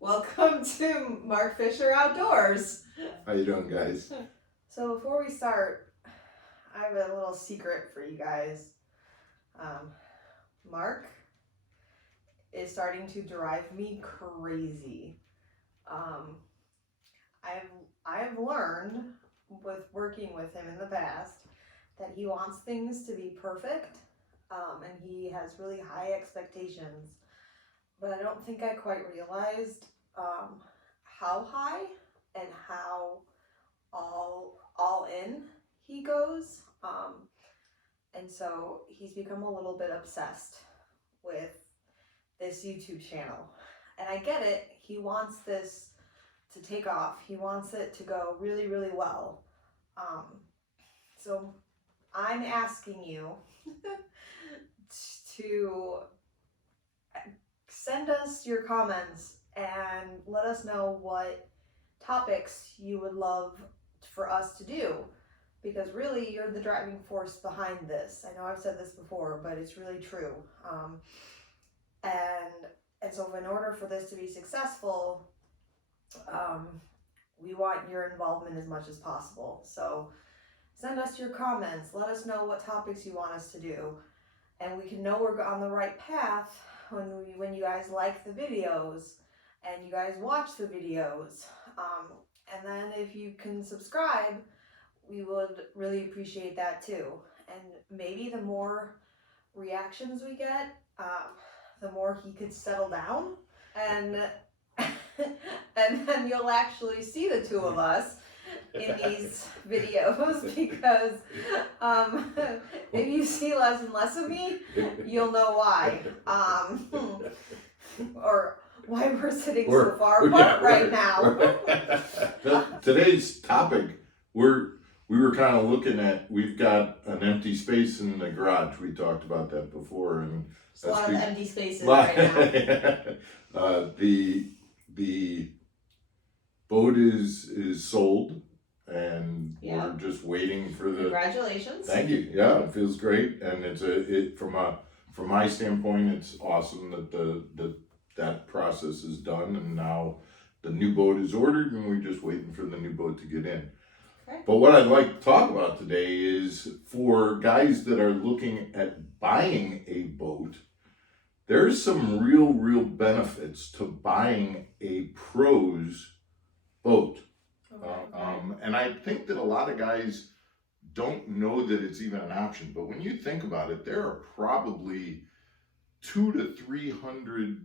Welcome to Mark Fisher Outdoors. How you doing, guys? So before we start, I have a little secret for you guys. Mark is starting to drive me crazy. I've learned with working with him in the past that he wants things to be perfect, and he has really high expectations. But I don't think I quite realized how high and how all in he goes. And so he's become a little bit obsessed with this YouTube channel. And I get it. He wants this to take off. He wants it to go really, really well. So I'm asking you to send us your comments and let us know what topics you would love for us to do, because really you're the driving force behind this. I know I've said this before, but it's really true. And so in order for this to be successful, we want your involvement as much as possible. So send us your comments, let us know what topics you want us to do, and we can know we're on the right path when you guys like the videos and you guys watch the videos. And then if you can subscribe, we would really appreciate that too. And maybe the more reactions we get, the more he could settle down, and and then you'll actually see the two of us in these videos, because if you see less and less of me, you'll know why. Or why we're sitting so far apart right now. Today's topic, we were kind of looking at, we've got an empty space in the garage. We talked about that before, and a lot of empty spaces right now. The boat is sold, and we're just waiting for the. Congratulations! Thank you. Yeah, it feels great, and from my standpoint, it's awesome that that process is done, and now the new boat is ordered, and we're just waiting for the new boat to get in. Okay. But what I'd like to talk about today is for guys that are looking at buying a boat, there's some real benefits to buying a pro's boat. And I think that a lot of guys don't know that it's even an option. But when you think about it, there are probably 200 to 300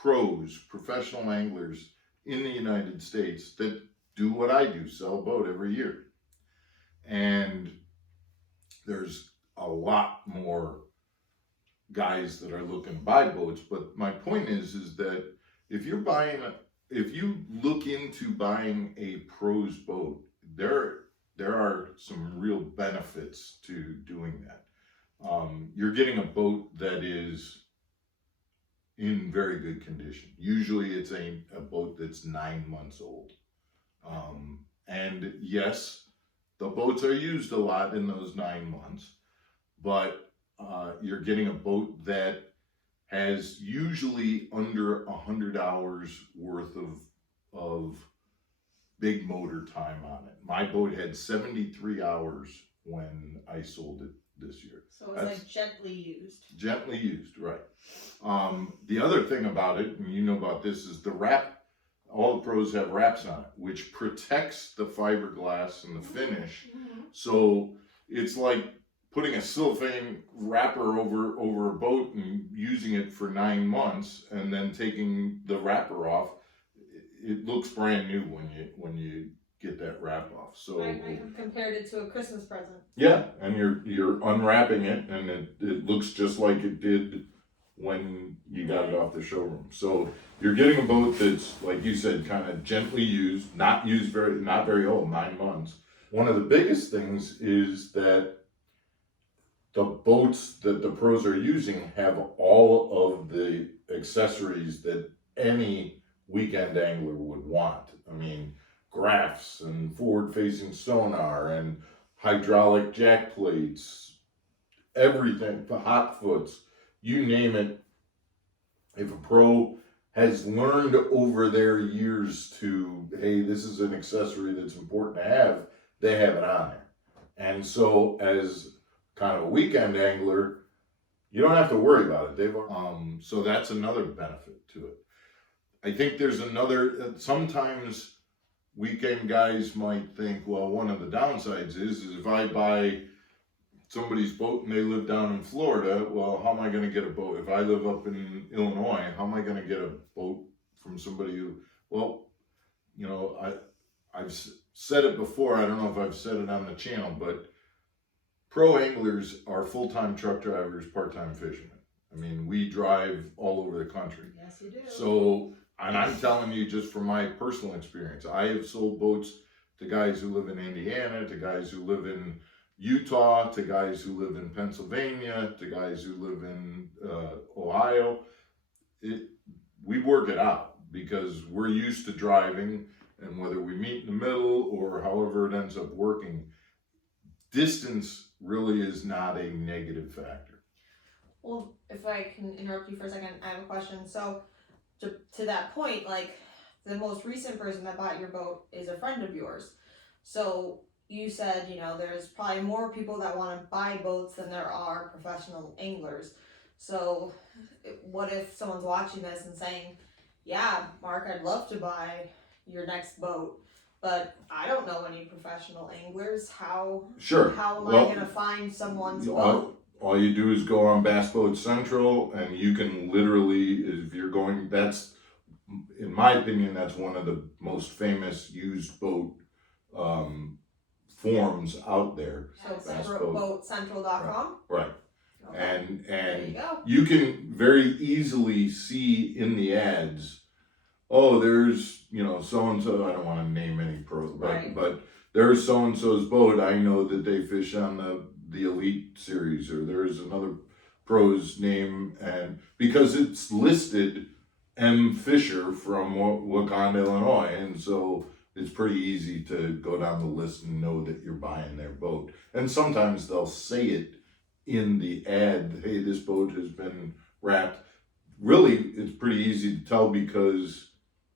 pros, professional anglers in the United States that do what I do, sell a boat every year. And there's a lot more guys that are looking to buy boats. But my point is that if you look into buying a pro's boat, there are some real benefits to doing that. You're getting a boat that is in very good condition. Usually it's a boat that's 9 months old. And yes, the boats are used a lot in those 9 months, but you're getting a boat that has usually under 100 hours worth of big motor time on it. My boat had 73 hours when I sold it this year. So it was like gently used. Gently used, right. The other thing about it, and you know about this, is the wrap. All the pros have wraps on it, which protects the fiberglass and the finish. Mm-hmm. So it's like putting a cellophane wrapper over a boat and using it for 9 months, and then taking the wrapper off. It looks brand new when you get that wrap off. So I compared it to a Christmas present. Yeah, and you're unwrapping it, and it looks just like it did when you got it off the showroom. So you're getting a boat that's, like you said, kind of gently used, not very old, 9 months. One of the biggest things is that the boats that the pros are using have all of the accessories that any weekend angler would want. I mean, graphs and forward-facing sonar and hydraulic jack plates, everything, hot foots, you name it. If a pro has learned over their years to, hey, this is an accessory that's important to have, they have it on there. And so as kind of a weekend angler, you don't have to worry about it. So that's another benefit to it. I think there's another, sometimes weekend guys might think, well, one of the downsides is if I buy somebody's boat and they live down in Florida, well, how am I going to get a boat? If I live up in Illinois, how am I going to get a boat from somebody who, well, you know, I've said it before, I don't know if I've said it on the channel, but pro anglers are full-time truck drivers, part-time fishermen. I mean, we drive all over the country. Yes, you do. So, and I'm telling you just from my personal experience, I have sold boats to guys who live in Indiana, to guys who live in Utah, to guys who live in Pennsylvania, to guys who live in Ohio. We work it out because we're used to driving, and whether we meet in the middle or however it ends up working, distance really is not a negative factor. Well, if I can interrupt you for a second, I have a question. So, to that point, like, the most recent person that bought your boat is a friend of yours. So, you said, you know, there's probably more people that want to buy boats than there are professional anglers. So, what if someone's watching this and saying, yeah, Mark, I'd love to buy your next boat, but I don't know any professional anglers. How am I going to find someone's boat? All you do is go on Bass Boat Central, and you can literally, if you're going, that's, in my opinion, that's one of the most famous used boat forums out there. So boatcentral.com? Right. Okay. And There you go. you can very easily see in the ads, oh, there's, you know, so-and-so, I don't want to name any pro, but there's so-and-so's boat. I know that they fish on the Elite Series, or there's another pro's name, and because it's listed M. Fisher from Wauconda, Illinois, and so it's pretty easy to go down the list and know that you're buying their boat. And sometimes they'll say it in the ad, hey, this boat has been wrapped. Really, it's pretty easy to tell, because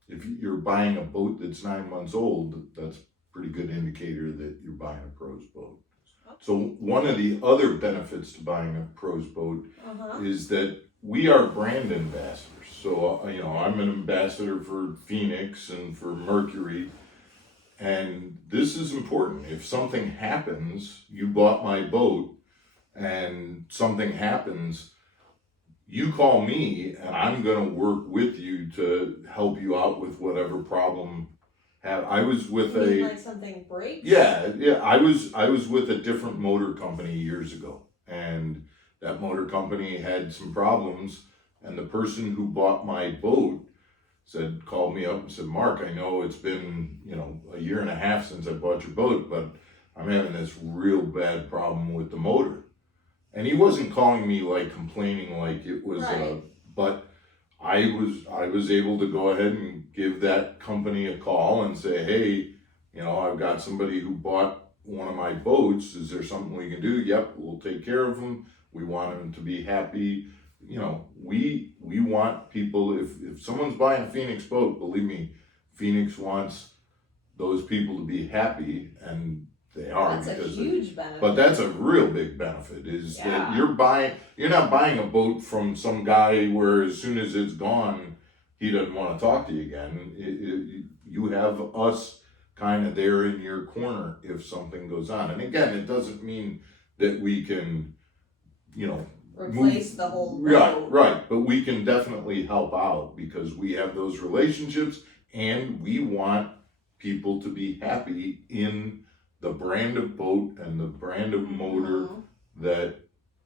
if you're buying a boat that's 9 months old, that's a pretty good indicator that you're buying a pro's boat. So one of the other benefits to buying a pro's boat is that we are brand ambassadors. So, you know, I'm an ambassador for Phoenix and for Mercury. And this is important. If something happens, you bought my boat and something happens, you call me and I'm going to work with you to help you out with whatever problem. I was with like something breaks? Yeah. I was with a different motor company years ago, and that motor company had some problems, and the person who bought my boat called me up and said, Mark, I know it's been, you know, a year and a half since I bought your boat, but I'm having this real bad problem with the motor. And he wasn't calling me like complaining like it was, but I was able to go ahead and give that company a call and say, hey, you know, I've got somebody who bought one of my boats. Is there something we can do? Yep, we'll take care of them. We want them to be happy. You know, we want people, if someone's buying a Phoenix boat, believe me, Phoenix wants those people to be happy, and they are. That's a huge benefit. But that's a real big benefit, that you're not buying a boat from some guy where as soon as it's gone, he doesn't want to talk to you again. You have us kind of there in your corner if something goes on. And again, it doesn't mean that we can, you know, replace the whole boat. Right. But we can definitely help out because we have those relationships, and we want people to be happy in the brand of boat and the brand of motor that,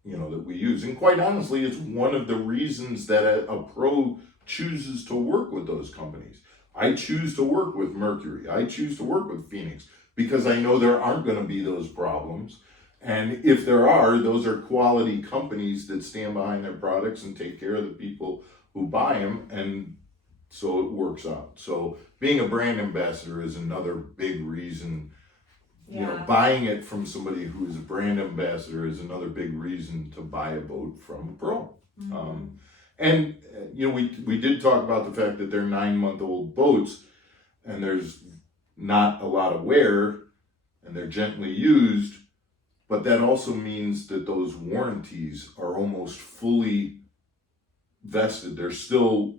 you know, that we use. And quite honestly, it's one of the reasons that a pro chooses to work with those companies. I choose to work with Mercury. I choose to work with Phoenix because I know there aren't going to be those problems. And if there are, those are quality companies that stand behind their products and take care of the people who buy them. And so it works out. So being a brand ambassador is another big reason. You know, buying it from somebody who is a brand ambassador is another big reason to buy a boat from a pro. And we did talk about the fact that they're 9-month-old boats, and there's not a lot of wear, and they're gently used, but that also means that those warranties are almost fully vested. They're still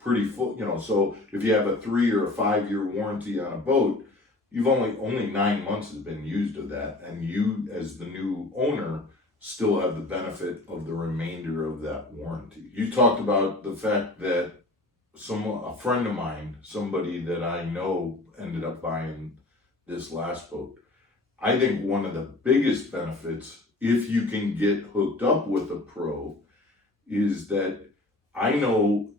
pretty full, so if you have a 3 or a 5 year warranty on a boat, you've only 9 months has been used of that, and you as the new owner still have the benefit of the remainder of that warranty. You talked about the fact that a friend of mine, somebody that I know, ended up buying this last boat. I think one of the biggest benefits, if you can get hooked up with a pro, is that I know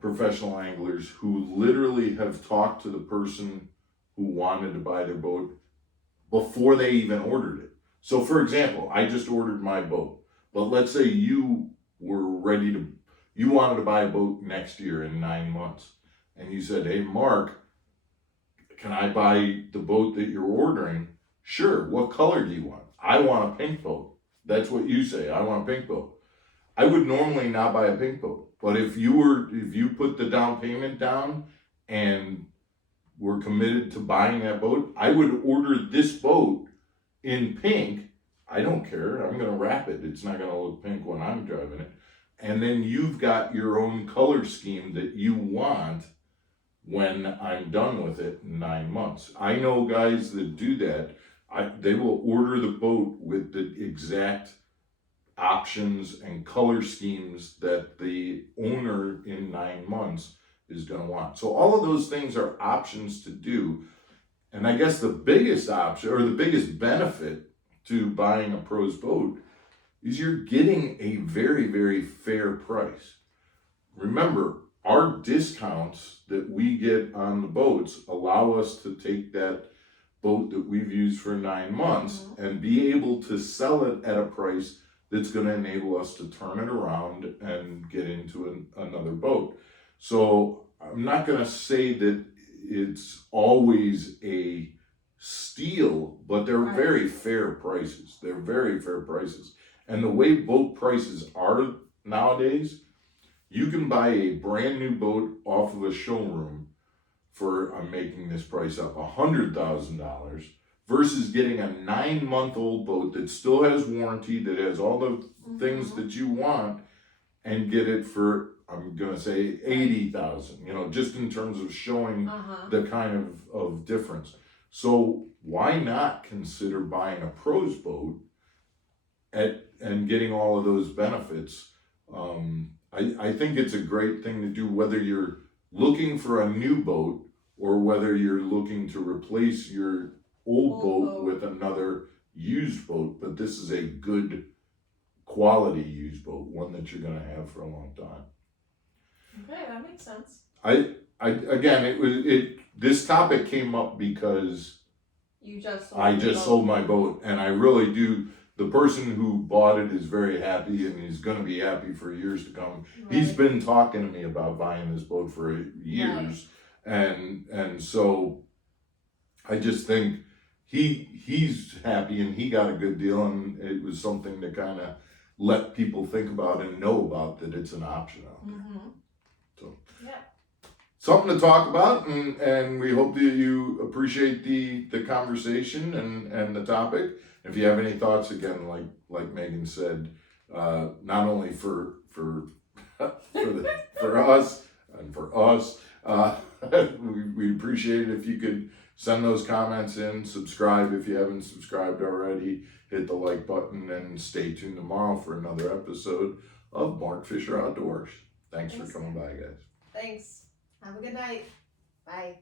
professional anglers who literally have talked to the person who wanted to buy their boat before they even ordered it. So for example, I just ordered my boat, but let's say you wanted to buy a boat next year in 9 months, and you said, hey Mark, can I buy the boat that you're ordering? Sure, what color do you want? I want a pink boat. That's what you say, I want a pink boat. I would normally not buy a pink boat, but if you put the down payment down and were committed to buying that boat, I would order this boat in pink. I don't care, I'm gonna wrap it. It's not gonna look pink when I'm driving it. And then you've got your own color scheme that you want when I'm done with it in 9 months. I know guys that do that. They will order the boat with the exact options and color schemes that the owner in 9 months is going to want. So all of those things are options to do. And I guess the biggest option or the biggest benefit to buying a pro's boat is you're getting a very, very fair price. Remember, our discounts that we get on the boats allow us to take that boat that we've used for 9 months and be able to sell it at a price that's going to enable us to turn it around and get into another boat. So I'm not going to say that it's always a steal, but they're very fair prices. They're very fair prices. And the way boat prices are nowadays, you can buy a brand new boat off of a showroom for, I'm making this price up, $100,000 versus getting a 9-month-old boat that still has warranty, that has all the things that you want, and get it for, I'm gonna say, $80,000, just in terms of showing the kind of difference. So why not consider buying a pro's boat and getting all of those benefits? I think it's a great thing to do, whether you're looking for a new boat or whether you're looking to replace your old boat with another used boat. But this is a good quality used boat, one that you're going to have for a long time. Okay, that makes sense. This topic came up because I just sold my boat, and I really do. The person who bought it is very happy, and he's going to be happy for years to come. Right. He's been talking to me about buying this boat for years, and so I just think he's happy, and he got a good deal, and it was something to kind of let people think about and know about, that it's an option out there. So something to talk about, and we hope that you appreciate the conversation and the topic. If you have any thoughts, again, like Megan said, not only for us and for us, we appreciate it if you could send those comments in. Subscribe if you haven't subscribed already. Hit the like button, and stay tuned tomorrow for another episode of Mark Fisher Outdoors. Thanks for coming by, guys. Thanks. Have a good night. Bye.